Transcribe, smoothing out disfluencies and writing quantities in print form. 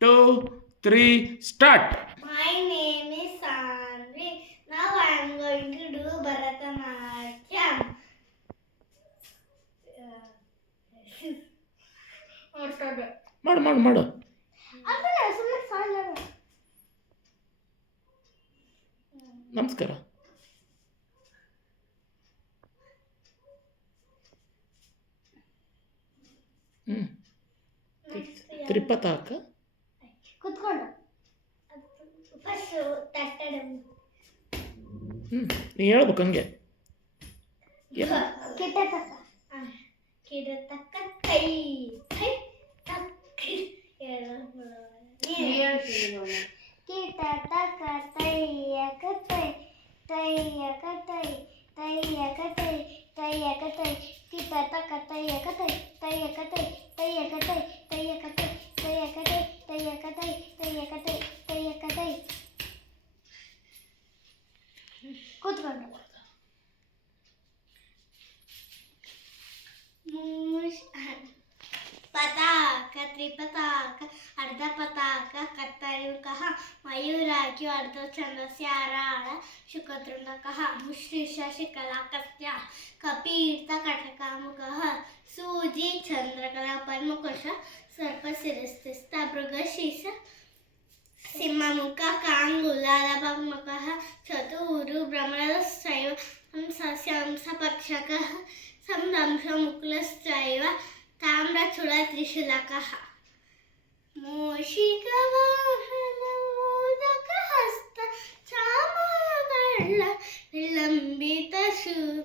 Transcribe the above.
2, 3, start. My name is Sandri. Now I am going to do Bharatanatyam. ಮಾಡು. ನಮಸ್ಕಾರ. ತ್ರಿಪತಾಕ. ಕುತ್ಕೊಂಡು first ತಟ್ಟಡೆ ನೀ ಹೇಳ್ಬೇಕು ಹಂಗೆ. ಕಿಟತಕ್ಕ ಕಿಡತಕ್ಕ ಕೈ ಕೈ ತಕ್ಕ ಕಿಟತಕ್ಕ ತೈಯಕ ತೈ ತೈಯಕ ತೈ ತೈಯಕ ತೈ ತೈಯಕ ತೈ ಕಿಟತಕ್ಕ ತೈಯಕ ತೈ ತೈಯಕ ತೈ ತೈಯಕ ತೈ ತೈಯಕ ತೈ ತೈಯಕ ತೈ ತೈಯಕ ತೈ ತೈಯಕ ತೈ ತೈಯಕ ತೈ ಕೂತ್ಕೊಂಡು ಪತಾಕ ತ್ರಿಪತಾಕ ಅರ್ಧ ಪತಾಕ ಕತ್ತಯುಕಃ ಮಯೂರಾಖ್ಯೋ ಅರ್ಧ ಛಂದಸ್ಯ ಅರಾಳ ಶುಕತೃಣಕಃ ಮುಶ್ರೀಷ ಶಿಖಲಾಕಸ್ಯ ಕಪೀರ್ತ ಕಟಕಾಮುಕಃ ಸೂಜಿ ಚಂದ್ರಕಲಾ ಪದ್ಮಕೋಶ ಸರ್ಪಶಿರಸ್ತಿಸ್ಥ ಮೃಗಶೀರ್ಷ ಸಿಂಹಮುಖ ಕಾಂಗುಲಾಲಪದ್ಮಕಃ ಚತುರು ಭ್ರಮರಶ್ಚೈವ ಹಂಸಪಕ್ಷಕಃ ಸಂದಂಶಮುಕ್ಲಶ್ಚೈವ ತಾಮ್ರಚೂಡತ್ರಿಶೂಲಕಃ ಮೂಷಿಕವಾಹನಮೋದಕಹಸ್ತ ಚಾಮರಗಳ್ಳ ವಿಳಂಬಿತಶೂಲ